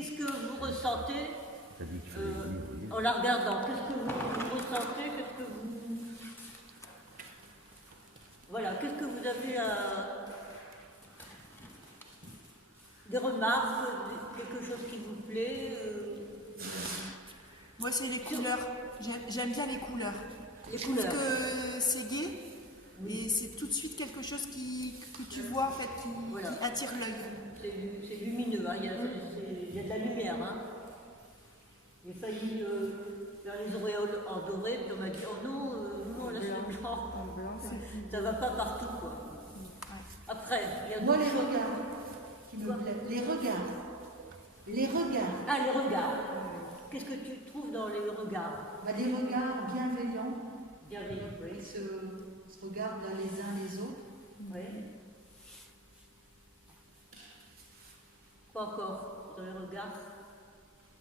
qu'est-ce que vous ressentez en la regardant? Qu'est-ce que vous ressentez? Qu'est-ce que vous... Voilà, qu'est-ce que vous avez des remarques, quelque chose qui vous plaît Moi, c'est les couleurs. J'aime bien les couleurs. Les trouve couleurs. que c'est gai, et c'est tout de suite quelque chose que tu vois, en fait, qui attire l'œil. C'est lumineux, hein. Il y a de la lumière. Hein. J'ai failli faire les auréoles en doré, puis on m'a dit oh non, non, là c'est en blanc. Ça va pas partout, quoi. Après, il y a moi les regards qui me plaisent. Les regards. Les regards. Ah, les regards. Qu'est-ce que tu trouves dans les regards? Des regards bienveillants. Bienveillants, oui. Qui se regardent les uns les autres. Oui. Quoi encore dans les regards?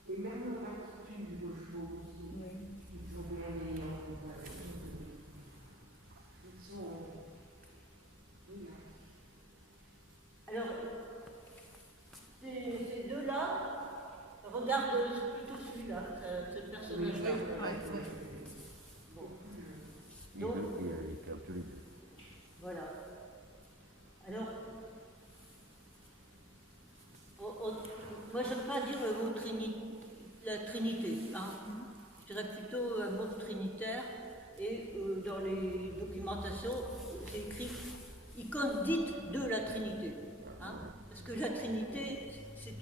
Et même l'attitude de choses. Oui. Ils sont bienveillants. Ils sont... Oui. Alors, ces deux-là regardent plutôt celui-là, ce personnage-là. Oui. Bon. Donc, voilà. Alors, moi j'aime pas dire le mot la Trinité. Hein. Je dirais plutôt un mot trinitaire. Et dans les documentations, c'est écrit icône dite de la Trinité. Hein. Parce que la Trinité, c'est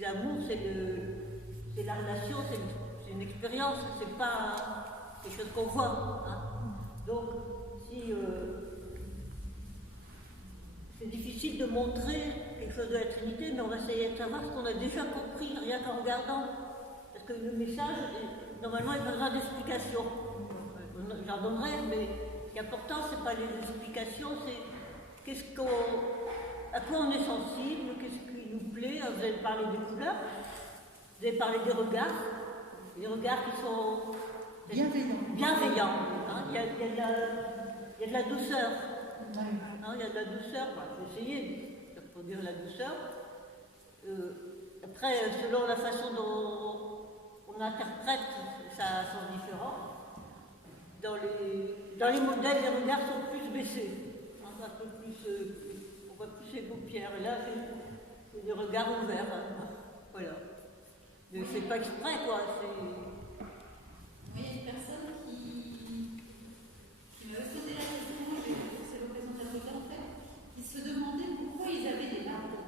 l'amour, c'est la relation, c'est une expérience, c'est pas quelque chose qu'on voit. Hein. Donc, si c'est difficile de montrer quelque chose de la Trinité, mais on va essayer de savoir ce qu'on a déjà compris rien qu'en regardant. Parce que le message, normalement, il besoin d'explications. J'en donnerai, mais ce qui est important, c'est pas les explications, c'est à quoi on est sensible, qu'est-ce qui nous plaît. Vous avez parlé des couleurs, vous avez parlé des regards qui sont bienveillants. Hein. Il y a de la douceur. Hein, il y a de la douceur. Je vais essayer de produire la douceur. Après, selon la façon dont on interprète, ça sont différents. Dans les modèles, les regards sont plus baissés. Hein, un peu plus, on voit plus les paupières. Et là, c'est des regards ouverts. Hein. Voilà. Mais c'est pas exprès, quoi. Il y a une personne qui m'avait posé la question, c'est représentateur en fait, qui se demandait pourquoi ils avaient des bâtons.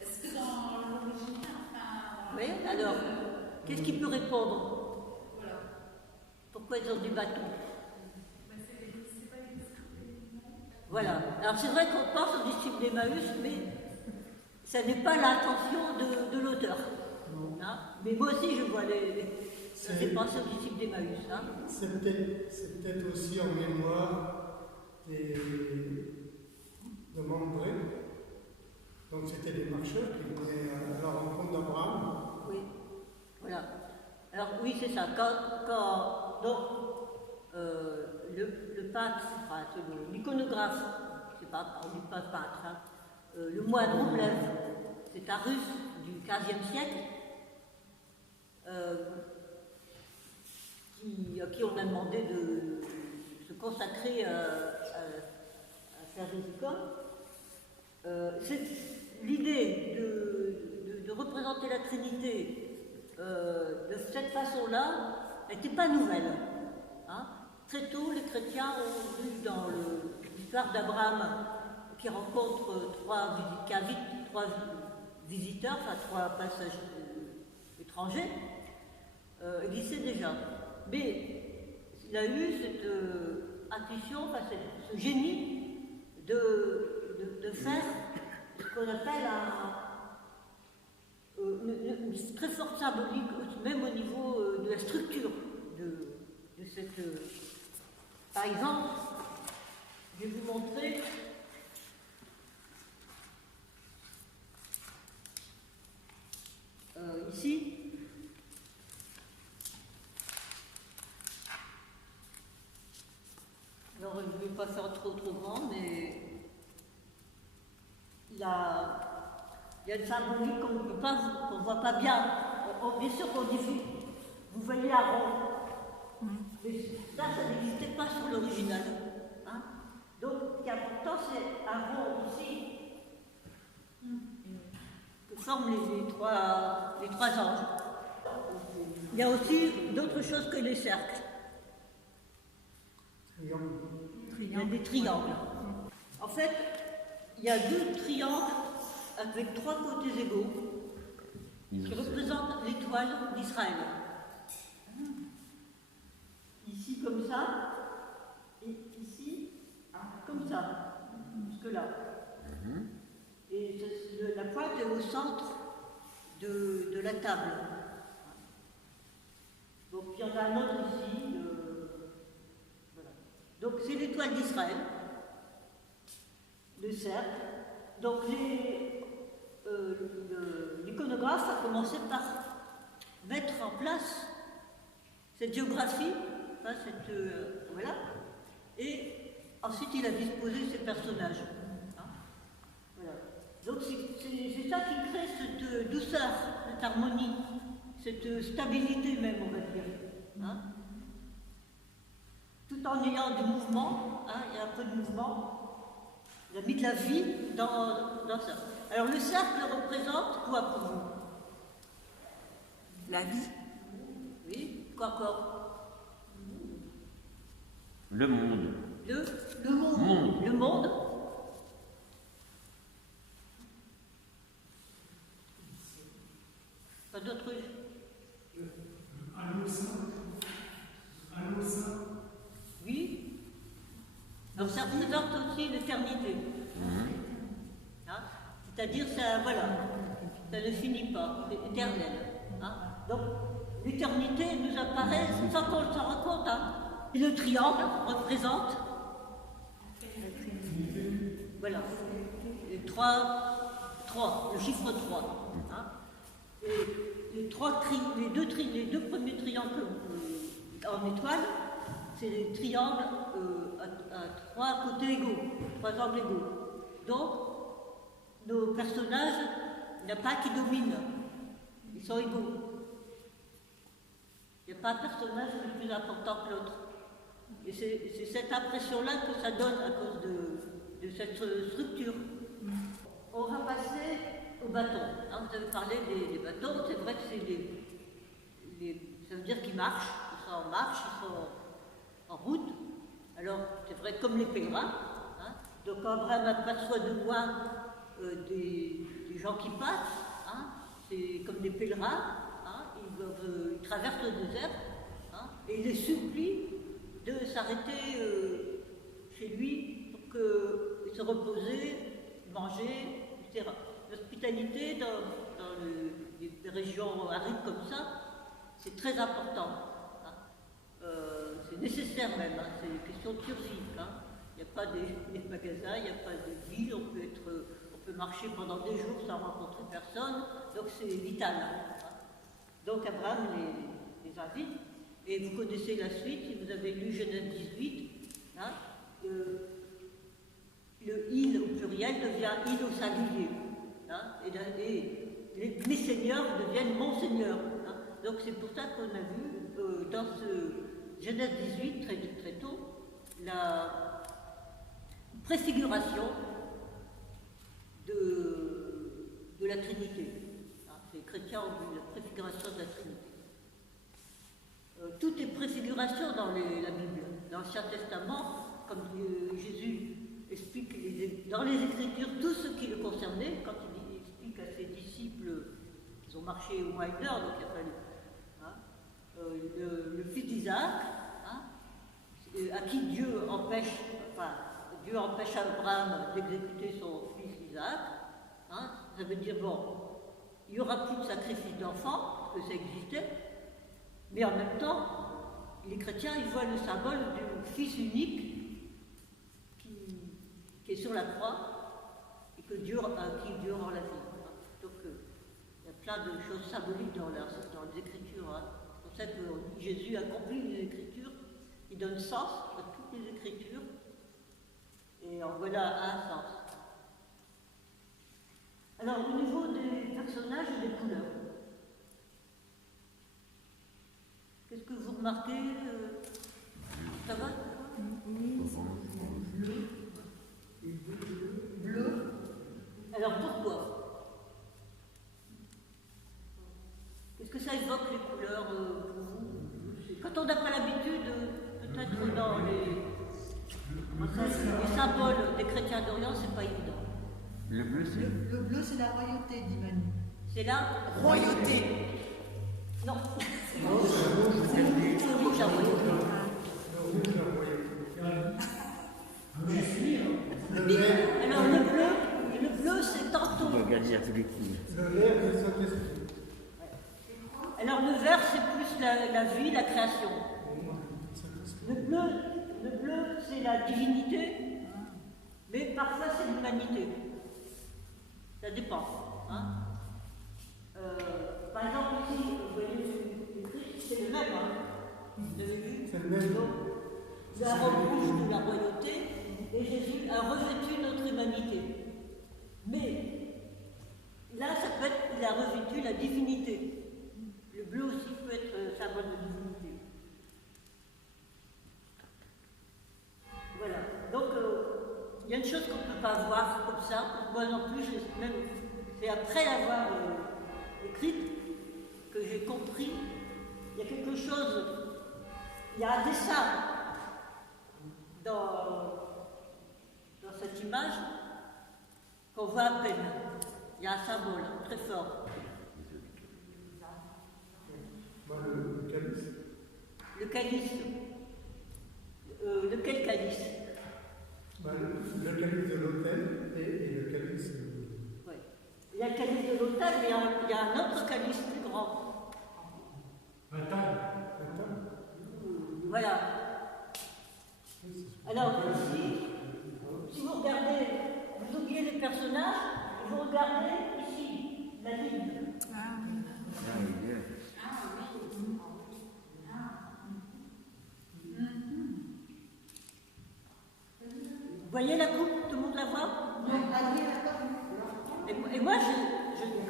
Est-ce que dans l'original, oui, alors, qu'est-ce qui peut répondre? Voilà. Pourquoi ils ont des bâtons? Voilà. Alors c'est vrai qu'on pense aux disciples d'Emmaüs, mais ça n'est pas l'intention de l'auteur. Hein, mais moi aussi je vois j'ai pensé aux disciples d'Emmaüs. Hein. C'est peut-être aussi en mémoire de Mambré. Donc c'était des marcheurs qui venaient à la rencontre d'Abraham. Oui, voilà. Alors oui, c'est ça. Le peintre, enfin, l'iconographe, c'est pas, on dit pas peintre, hein, le moine Roublev, c'est un russe du XVe siècle, à qui on a demandé de se consacrer à faire des icônes. L'idée de représenter la Trinité de cette façon-là n'était pas nouvelle. Hein. Très tôt, les chrétiens ont vu dans l'histoire d'Abraham qui rencontre trois visiteurs, enfin trois passagers étrangers, existait déjà. Mais il a eu cette intuition, enfin, ce génie de faire ce qu'on appelle une très forte symbolique, même au niveau de la structure de cette... Par exemple, je vais vous montrer ici. Alors, je ne vais pas faire trop grand, mais Il y a une symbolique qu'on ne peut pas, qu'on ne voit pas bien. Bien sûr qu'on dit, vous voyez un rond. Mais ça n'existait pas sur l'original. Hein. Donc, ce qui est important, c'est un rond ici, que forment les trois anges. Il y a aussi d'autres choses que les cercles. Il y a des triangles. En fait, il y a 2 triangles avec 3 côtés égaux qui représentent l'étoile d'Israël. Ici comme ça, et ici comme ça, jusque-là. Et la pointe est au centre de la table. Donc il y en a un autre ici. Voilà. Donc c'est l'étoile d'Israël, le cercle. Donc l'iconographe a commencé par mettre en place cette géographie, hein, voilà, et ensuite il a disposé ses personnages. Hein, voilà. Donc c'est ça qui crée cette douceur, cette harmonie, cette stabilité même, on va dire. Hein. Tout en ayant du mouvement, hein, il y a un peu de mouvement. Il a mis de la vie dans ça. Alors le cercle représente quoi pour vous? La vie. Oui, quoi encore? Le monde. Le monde. Le monde. Pas d'autres. Oui. Alors ça représente aussi l'éternité. Hein, c'est-à-dire, ça, voilà, ça ne finit pas, c'est éternel. Hein. Donc, l'éternité nous apparaît sans qu'on s'en rende compte. Hein. Et le triangle représente, voilà, les 3, le chiffre 3. Hein. Et les deux premiers triangles en étoile, c'est les triangles à 3 côtés égaux, 3 angles égaux. Donc, nos personnages, il n'y a pas qui domine, ils sont égaux. Il n'y a pas un personnage plus important que l'autre. Et c'est cette impression-là que ça donne à cause de cette structure. On va passer au bâton. Hein, vous avez parlé des bâtons, c'est vrai que ça veut dire qu'ils marchent, ils sont en marche, ils sont en route. Alors, c'est vrai comme les pèlerins. Hein, donc, quand Abraham aperçoit de loin des gens qui passent, hein, c'est comme des pèlerins, hein, ils traversent le désert, hein, et il les supplie de s'arrêter chez lui pour se reposer, manger, etc. L'hospitalité dans les régions arides comme ça, c'est très important. Hein. C'est nécessaire même, hein, c'est une question de survie. Hein. Il n'y a pas des magasins, il n'y a pas de ville, on peut marcher pendant des jours sans rencontrer personne, donc c'est vital. Hein. Donc Abraham les invite, et vous connaissez la suite, si vous avez lu Genèse 18, hein, le il au pluriel devient il au singulier. Hein, et mes seigneurs deviennent mon seigneur. Hein. Donc c'est pour ça qu'on a vu dans ce Genèse 18, très tôt, la préfiguration de la Trinité. Hein, les chrétiens ont vu la préfiguration de la Trinité. Tout est préfiguration dans la Bible. Dans l'Ancien Testament, comme Jésus explique dans les Écritures tout ce qui le concernait, quand il explique à ses disciples qu'ils ont marché au moins 1 heure, donc il a fallu. Hein, le fils d'Isaac, hein, à qui Dieu empêche Abraham d'exécuter son fils Isaac. Hein, ça veut dire, bon, il n'y aura plus de sacrifice d'enfants, parce que ça existait, mais en même temps, les chrétiens, ils voient le symbole du fils unique qui est sur la croix et qui dure en la vie. Donc, il y a plein de choses symboliques dans les Écritures. Hein. C'est pour ça que Jésus accomplit les Écritures, il donne sens à toutes les Écritures, et en voilà un sens. Alors, au niveau des personnages et des couleurs, qu'est-ce que vous remarquez Ça va? Bleu. Alors, pourquoi? Qu'est-ce que ça évoque les couleurs pour vous? Quand on n'a pas l'habitude, peut-être dans les symboles des chrétiens d'Orient, c'est pas évident. Le bleu, c'est la royauté, dit Manu. C'est la Royauté. Non. c'est le rouge. C'est le rouge, la royauté. Le rouge, la royauté. Le Oui, vert, alors le bleu c'est tantôt. On va gagner à tous les coups. le vert, le Saint-Esprit. Alors le vert c'est plus la vie, la création. Le bleu c'est la divinité, mais parfois c'est l'humanité. Ça dépend. Hein. Par exemple ici, vous voyez, c'est le même. Hein. Vous avez vu? C'est le même. La robe rouge de la royauté, et Jésus a revêtu notre humanité. Mais là, ça peut être, il a revêtu la divinité. Le bleu aussi peut être symbole de divinité. Voilà. Donc, il y a une chose qu'on ne peut pas voir comme ça. Moi non plus, c'est après l'avoir écrite que j'ai compris. Il y a quelque chose, il y a un dessin dans cette image qu'on voit à peine. Il y a un symbole très fort. Le calice. Le calice. Lequel calice? Le calice de l'autel et le calice. Oui. Il y a le calice de l'autel, mais il y a un autre calice plus grand. La table. Voilà. Alors ici, si vous regardez, vous oubliez les personnages, vous regardez ici la ligne. Vous voyez la coupe? Tout le monde la voit? Et moi,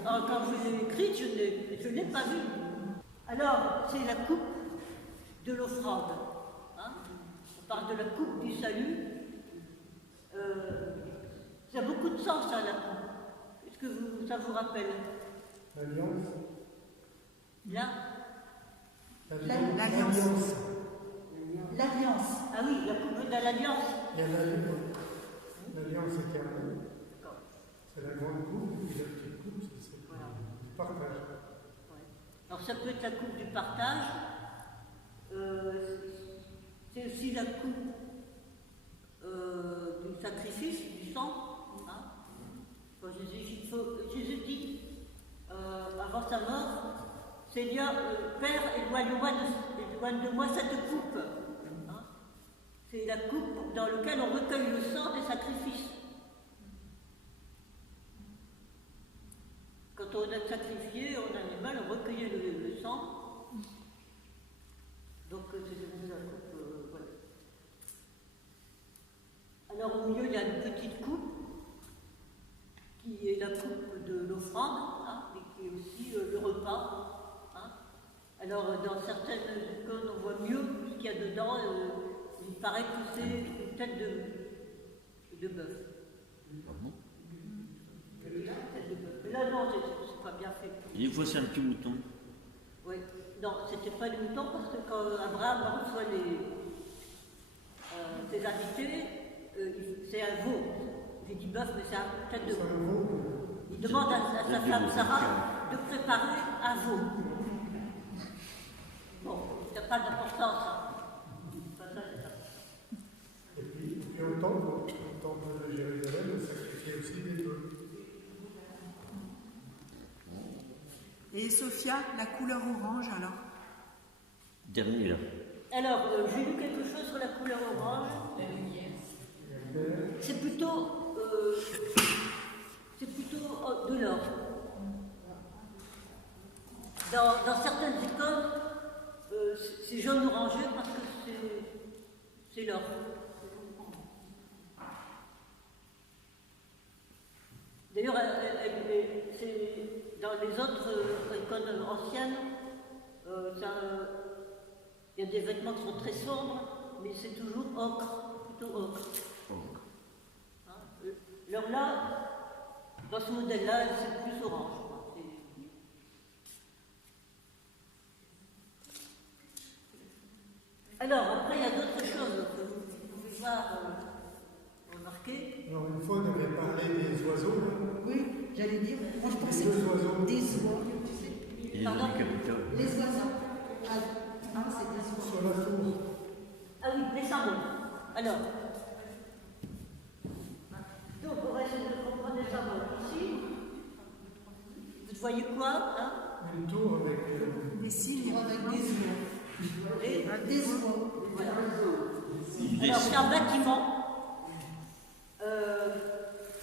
quand je l'ai écrite, je ne l'ai pas vue. Alors, c'est la coupe de l'offrande. Hein? On parle de la coupe du salut. Ça a beaucoup de sens, hein, la coupe. Est-ce que ça vous rappelle? L'alliance. Là? L'alliance. L'alliance. Ah oui, la coupe de l'alliance. Il y a l'alliance éternelle. C'est la grande coupe, et puis la petite coupe, c'est le partage. Ouais. Alors ça peut être la coupe du partage. C'est aussi la coupe du sacrifice, du sang. Hein. Quand Jésus dit, avant sa mort, Seigneur, Père, éloigne de moi cette coupe. Hein. C'est la coupe dans laquelle on recueille le sang des sacrifices. Quand on a sacrifié un animal, on recueillait le sang. Donc c'est la coupe, voilà. Alors au milieu, il y a une petite coupe qui est la coupe de l'offrande, hein, et qui est aussi le repas. Hein. Alors dans certaines icônes, on voit mieux ce qu'il y a dedans. Il paraît que c'est une tête de bœuf. Mais là, non, c'est pas bien fait. Et des fois, c'est un petit mouton. Oui, non, c'était pas le mouton parce que quand Abraham reçoit ses invités, c'est un veau. J'ai dit bœuf, mais c'est un tête de veau. Il demande à sa femme Sarah de préparer un veau. Bon, ça n'a pas d'importance. Et puis au temple de Jérusalem, on sacrifiait aussi des bœufs. Et Sophia, la couleur orange alors? Dernier là. Alors, j'ai lu quelque chose sur la couleur orange. C'est plutôt de l'or. Dans certaines icônes, c'est jaune orangé parce que c'est l'or. D'ailleurs, les autres écoles anciennes, il y a des vêtements qui sont très sombres, mais c'est toujours ocre, plutôt ocre. Hein, alors là, dans ce modèle-là, c'est plus orange. Quoi. Alors, après, il y a d'autres choses que vous pouvez voir, remarquer. Alors, une fois, on avait parlé des oiseaux. Là. Oui, j'allais dire, moi je pensais Les deux oiseaux. des oies. Les Pardon? hommes capitaux. Les oiseaux. Ah, c'est des oies. Sur la tour. Ah oui, les symboles. Alors, donc on va essayer de comprendre les symboles. Ici, vous voyez quoi, hein? Une tour avec Des signes. Avec des oies. Et Des oies. voilà. Alors c'est un bâtiment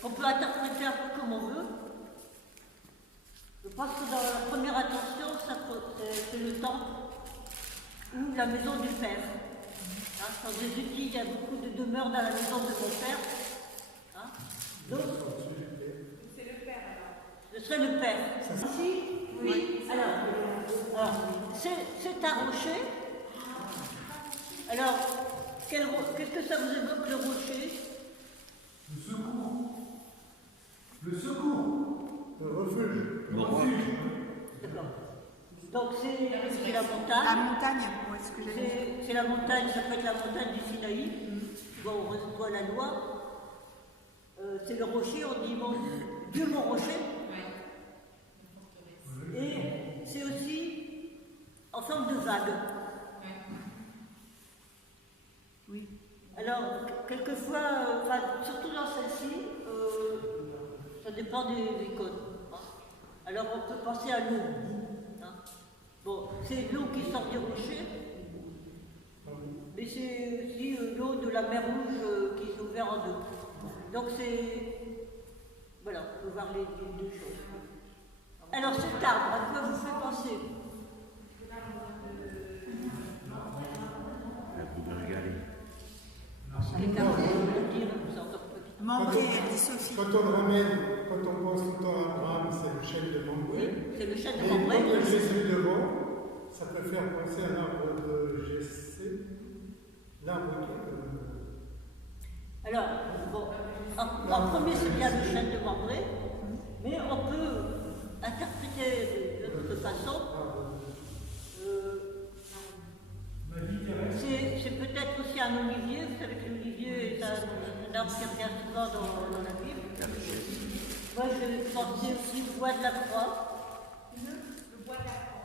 qu'on peut interpréter un peu comme on veut. Je pense que dans la première attention, c'est le temple ou la maison du père. Hein, quand Jésus dit qu'il y a beaucoup de demeures dans la maison de mon père. Hein, donc, C'est le père alors. ce serait le père. Ici, oui. Alors c'est un rocher. Alors, qu'est-ce que ça vous évoque, le rocher? le secours. Le secours. Le refuge. Le refuge. D'accord. Donc c'est la La montagne. montagne, ouais, ce que j'allais dire. C'est la montagne, ça peut être la montagne du Sinaï, où on reçoit la loi. C'est le rocher, on dit Dieu mon rocher. Et c'est aussi en forme de vague. Oui. Alors, quelquefois, surtout dans celle-ci, ça dépend des icônes. Hein. Alors, on peut penser à l'eau. Hein. Bon, c'est l'eau qui sort du rocher, mais c'est aussi l'eau de la mer Rouge qui s'est ouverte en deux. Donc, c'est. Voilà, on peut voir les deux choses. Alors, cet arbre, à quoi vous fait penser? La coupe régalée. Les arbres, on peut dire, c'est encore petit. Membré, elle dit Sophie. Quand on ramène, quand on pense tout le temps à Abraham, c'est le chêne de Mambré. Oui, c'est le chêne de Et quand Mambré. il y a Jésus devant, ça peut faire penser à l'arbre de Jessé. L'arbre qui Alors, bon, en premier, c'est bien le chêne de Mambré, mais on peut interpréter de toute façon. C'est peut-être aussi un olivier, vous savez que l'olivier est un arbre qui revient souvent dans la Bible. Moi, je pensais aussi au bois de la croix. Le bois de la croix.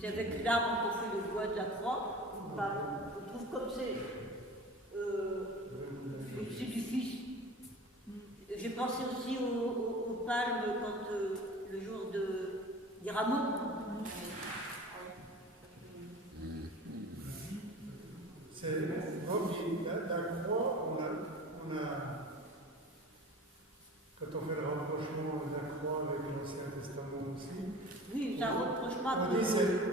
C'est avec l'arbre qu'on fait le bois de la croix. Enfin, je trouve comme c'est du fils. J'ai pensé aussi aux palmes quand le jour des rameaux. La croix, on a, quand on fait le rapprochement de la croix avec l'Ancien Testament aussi, Oui, c'est un rapprochement. on dit que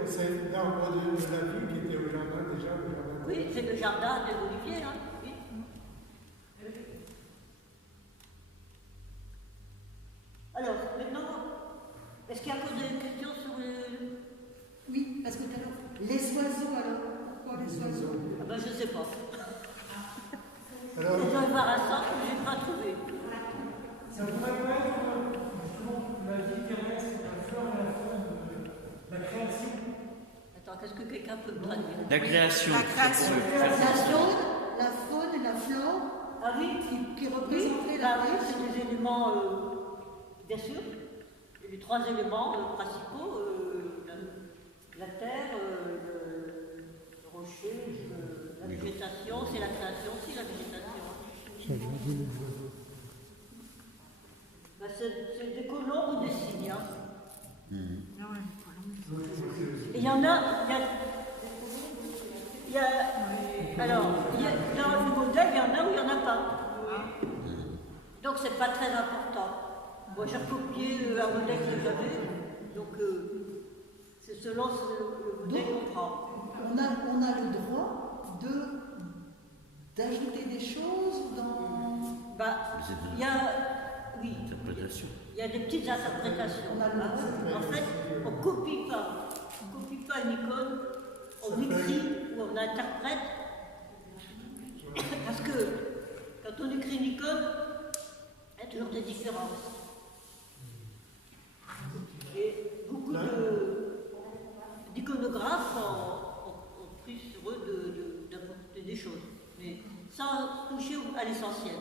c'est l'arbre de la vie qui était au jardin déjà. Oui, c'est le jardin des oliviers, hein. Oui. Alors, maintenant, est-ce qu'il y a encore des questions sur le... Oui, parce que tout à l'heure, les oiseaux alors. Pourquoi les oiseaux? Ah ben, je ne sais pas. Alors, C'est embarrassant, je n'ai pas trouvé. Ça pourrait pas être justement la vie terrestre, la flore et la faune, la création. Attends, qu'est-ce que quelqu'un peut me traduire? La création. La création. La faune et la flore Ah oui, qui oui, représenteraient là, la oui, race. c'est des éléments, bien sûr, les trois éléments principaux, la terre, le rocher, la végétation, c'est la création aussi, la végétation. Ben, c'est des colons ou des signes. Hein. Et il y en a, alors, dans le modèle, il y en a ou il n'y en a pas. Donc c'est pas très important. Moi j'ai recopié un modèle que j'avais, donc c'est selon le modèle qu'on prend. On a le droit d'ajouter des choses dans. Bah, il y a. Oui. Interprétation. il y a des petites interprétations. En fait, on ne copie pas. On ne copie pas une icône, on écrit ou on interprète. Parce que quand on écrit une icône, il y a toujours des différences. Et beaucoup d'iconographes ont pris sur eux d'apporter des choses, mais sans toucher à l'essentiel.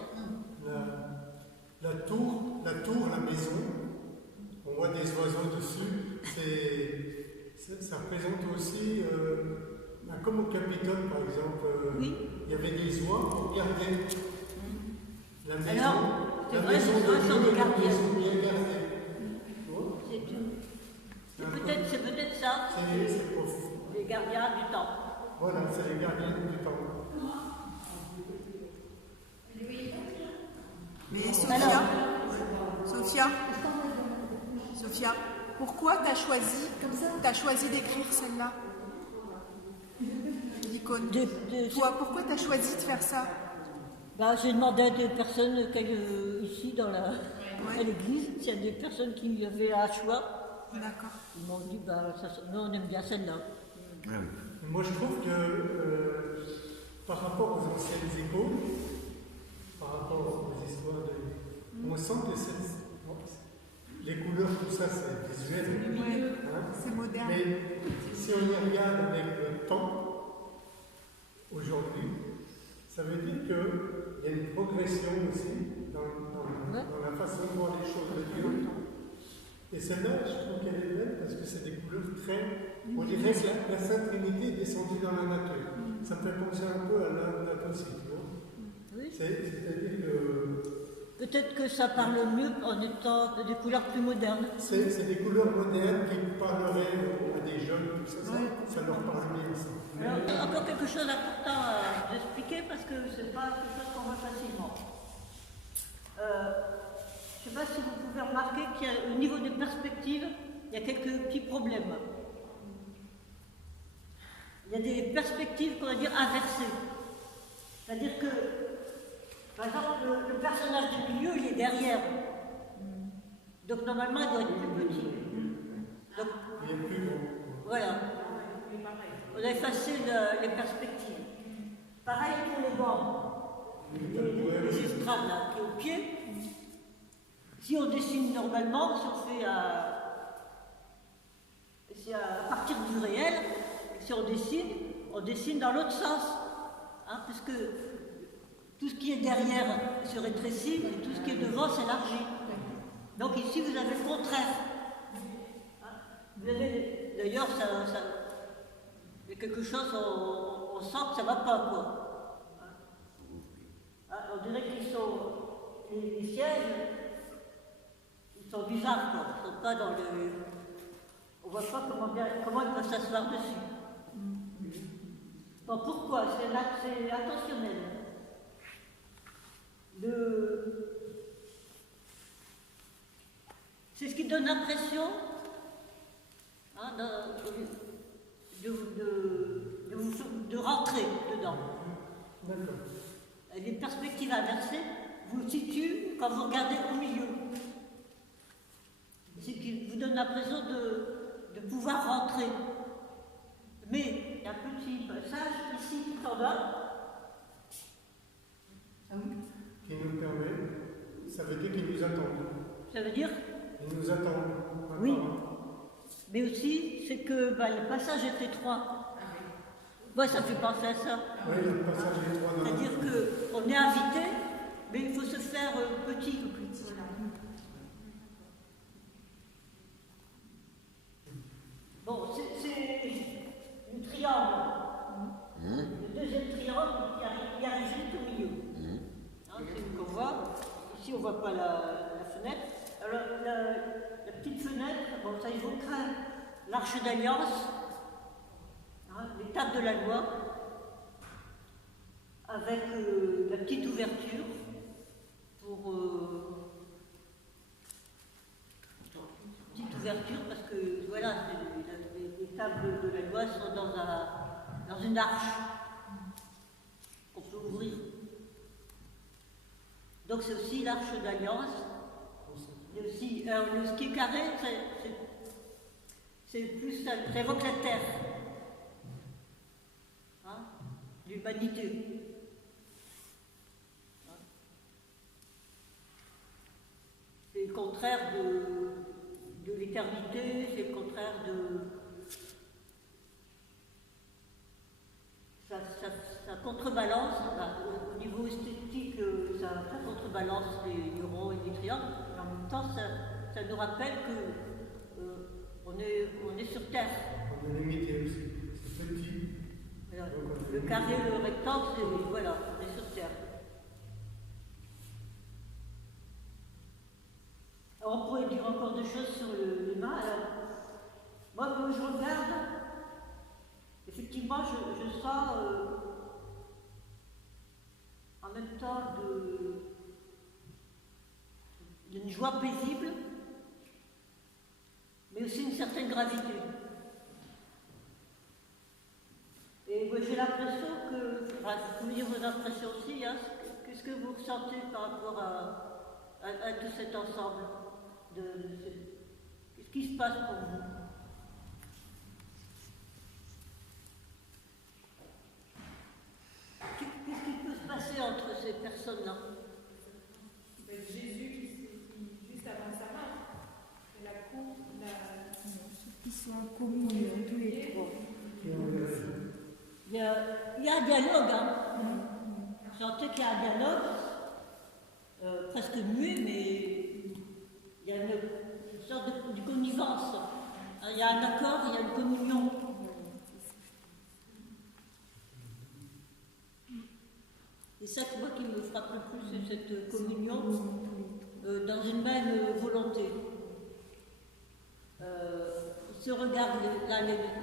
La tour, la maison, on voit des oiseaux dessus, ça représente aussi, comme au Capitole par exemple, oui. Il y avait des oies pour garder la maison. Alors, c'est vrai, maison les oies sont des gardiens. bien gardée. C'est peut-être ça, C'est les gardiens du temple. Voilà, c'est les gardiens du temple. Mais Sophia, pourquoi tu as choisi d'écrire celle-là? L'icône. Toi, pourquoi tu as choisi de faire ça? J'ai demandé à des personnes ici à l'église, s'il y a des personnes qui avaient un choix. D'accord. Ils m'ont dit, nous on aime bien celle-là. Moi je trouve que par rapport aux anciennes icônes, par rapport aux histoires on sent que les couleurs, tout ça c'est visuel. C'est moderne. Mais si on y regarde avec le temps, aujourd'hui, ça veut dire qu'il y a une progression aussi dans la façon de voir les choses de Dieu. Et celle-là, je trouve qu'elle est belle parce que c'est des couleurs très... On dirait que la Sainte Trinité est descendue dans la nature. Ça me fait penser un peu à l'âme aussi, tu vois. Oui. C'est-à-dire que... Peut-être que ça parle mieux en étant des couleurs plus modernes. C'est des couleurs modernes qui parleraient à des jeunes, tout ça, ça leur parle bien. Ça. Alors, encore quelque chose d'important à expliquer parce que ce n'est pas quelque chose qu'on voit facilement. Je ne sais pas si vous pouvez remarquer qu'au niveau des perspectives, il y a quelques petits problèmes. Il y a des perspectives qu'on va dire inversées. C'est-à-dire que, par exemple, le personnage du milieu, il est derrière. Donc normalement, il doit être plus petit. Donc, il est plus grand. Voilà. On a effacé les perspectives. Pareil pour les bancs. Les estrades là, qui est au pied. Si on dessine normalement, si on fait à partir du réel, si on dessine dans l'autre sens. Puisque tout ce qui est derrière se rétrécit et tout ce qui est devant s'élargit. Donc ici, vous avez le contraire. D'ailleurs, il y a quelque chose, on sent que ça ne va pas, quoi. On dirait qu'ils sont... Les sièges, ils sont bizarres, quoi. Ils ne sont pas dans le... On ne voit pas comment ils peuvent s'asseoir dessus. Bon, pourquoi? C'est intentionnel. C'est ce qui donne l'impression de rentrer dedans. Les perspectives inversées vous situent quand vous regardez au milieu. C'est qui vous donne l'impression de pouvoir rentrer. Mais il y a un petit passage ici tout en bas. Qui nous permet, ça veut dire qu'il nous attend. Ça veut dire? Il nous attend. Oui. Mais aussi, c'est que le passage est étroit. Moi, ça fait penser à ça. Oui, le passage est étroit. C'est-à-dire qu'on est invité, mais il faut se faire petit. Bon, c'est le triangle. Le deuxième triangle qui arrive juste au milieu. C'est ce qu'on voit. Ici, on ne voit pas la fenêtre. Alors, la petite fenêtre, bon, ça évoquera l'arche d'alliance, les tables de la loi, avec la petite ouverture pour... petite ouverture parce que, voilà, les tables de la loi sont dans une arche qu'on peut ouvrir. Donc c'est aussi l'arche d'alliance Il y a aussi, ce qui est carré, c'est plus, ça évoque la terre, hein, l'humanité. Hein. C'est le contraire de l'éternité, c'est le contraire de... Ça contrebalance, au niveau esthétique, ça contrebalance les ronds et les triangles, et en même temps, ça nous rappelle que on est sur Terre. On est limité aussi, c'est petit. Voilà. Le carré, le rectangle, voilà, on est sur Terre. Alors, on pourrait dire encore des choses sur l'humain. Alors, moi, quand je regarde, effectivement, je sens en même temps d'une joie paisible, mais aussi une certaine gravité. Et moi, j'ai l'impression que, vous pouvez dire vos impressions aussi, hein, qu'est-ce que vous ressentez par rapport à tout cet ensemble qu'est-ce qui se passe pour vous? Qu'est-ce qui peut se passer entre ces personnes-là? Jésus qui, juste avant sa mort, fait la cour, Qu'ils soient en communion tous les trois. Il y a un dialogue, hein. J'ai entendu qu'il y a un dialogue, presque muet, mais il y a une sorte de connivence. Il y a un accord, il y a une communion. Et ça, moi, qui me frappe le plus, c'est cette communion dans une même volonté. Ils se regardent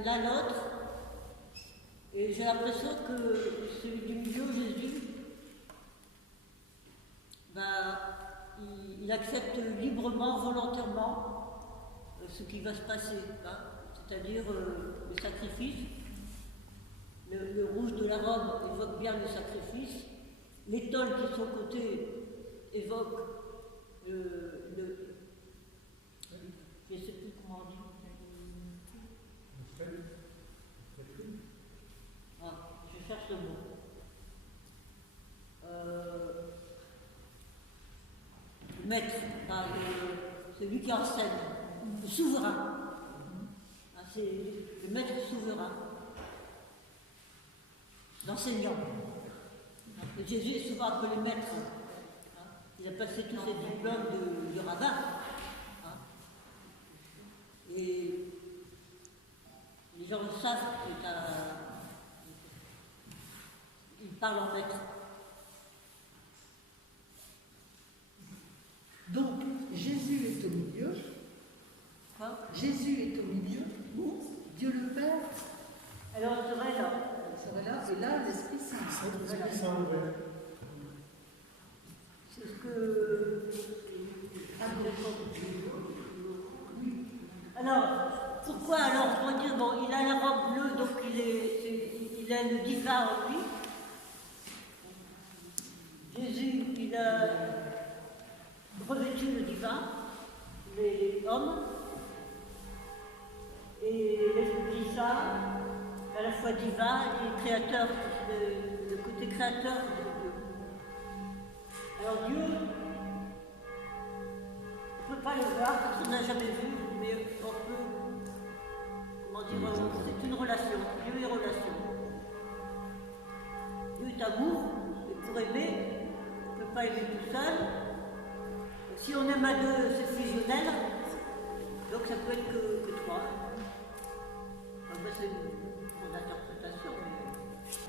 l'un l'autre, et j'ai l'impression que celui du milieu, Jésus, il accepte librement, volontairement ce qui va se passer, hein, c'est-à-dire le sacrifice. Le rouge de la robe évoque bien le sacrifice. L'étole qui est de son côté évoque je ne sais plus comment on dit. Je cherche le mot. Le maître, celui qui enseigne, le souverain. C'est le maître souverain, l'enseignant. Et Jésus est souvent appelé maître. Il a passé tous ses diplômes de rabbin. Et les gens le savent qu'il parle en maître. Donc, Jésus est au milieu. Quoi? Jésus est au milieu. Où? Dieu le Père. Alors, il serait là. Il serait là, et là, l'Esprit Saint. L'Esprit Saint, ouais. C'est ce que... Alors, pourquoi alors on va dire, bon, il a la robe bleue, donc il a le divin en lui. Jésus, il a revêtu le divin, les hommes, et l'Esprit Saint, à la fois divin et créateur, le côté créateur de Dieu. Alors Dieu, on ne peut pas le voir, parce qu'on n'a jamais vu, mais on peut, comment dire, c'est une relation, Dieu est relation. Dieu est amour, et pour aimer, on ne peut pas aimer tout seul. Si on aime à deux, c'est fusionnel, donc ça peut être que trois. Enfin, c'est mon interprétation. Mais...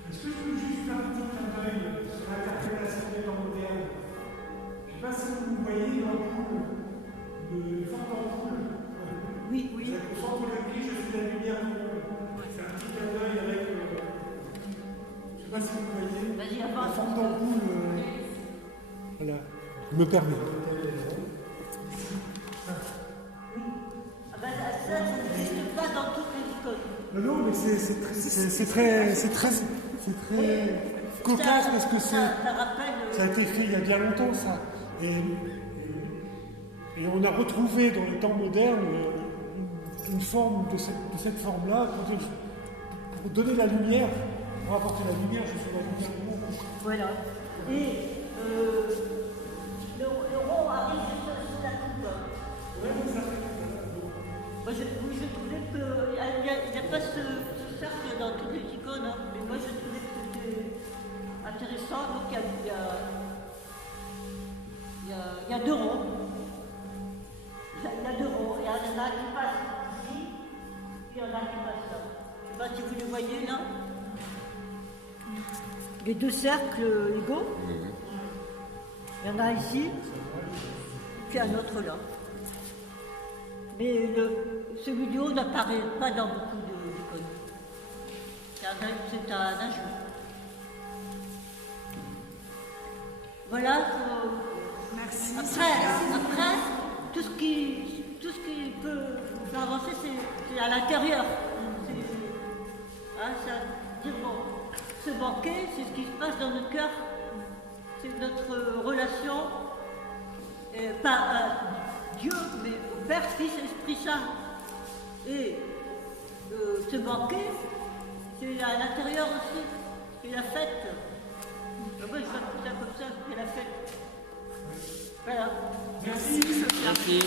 Est-ce que je peux juste faire un petit clin d'œil sur l'interprétation des temps modernes? Je ne sais pas si vous voyez l'ampoule, le fond d'ampoule. Oui. Au centre de l'église, je suis la lumière du monde. C'est un petit clin d'œil avec. Je ne sais pas si vous voyez. Vas-y, avance. La forme d'ampoule. Voilà. Je me permets. Oui. Ah ben, ça n'existe pas dans toutes les icônes. Non, mais c'est très cocasse parce que ça rappelle. ça a été fait il y a bien longtemps, ça. Et on a retrouvé dans les temps modernes une forme de cette forme-là pour donner la lumière, pour apporter la lumière jusqu'à la lumière du monde. Voilà. Et le rond arrive sur la coupe. Ouais, donc ça fait. Moi, je trouvais qu'il n'y a pas ce cercle dans toutes les icônes, hein, mais moi je trouvais que c'était intéressant. Donc il y a deux ronds. Il y a deux ronds. Il y en a un qui passe ici, puis il y en a un qui passe là. Je ne sais pas si vous les voyez là. Les deux cercles égaux. Il y en a ici, puis un autre là. Mais celui du haut n'apparaît pas dans beaucoup d'icônes. C'est un ajout. Voilà. Merci. Après, tout ce qui peut faire avancer, c'est à l'intérieur. C'est-à-dire, ce banquet, c'est ce qui se passe dans notre cœur. C'est notre relation, pas à Dieu, mais au Père, Fils et Esprit Saint. Et ce banquet, c'est à l'intérieur aussi. C'est la fête. Moi, je vois tout ça comme ça, c'est la fête. Voilà. Merci, Sophia. Merci.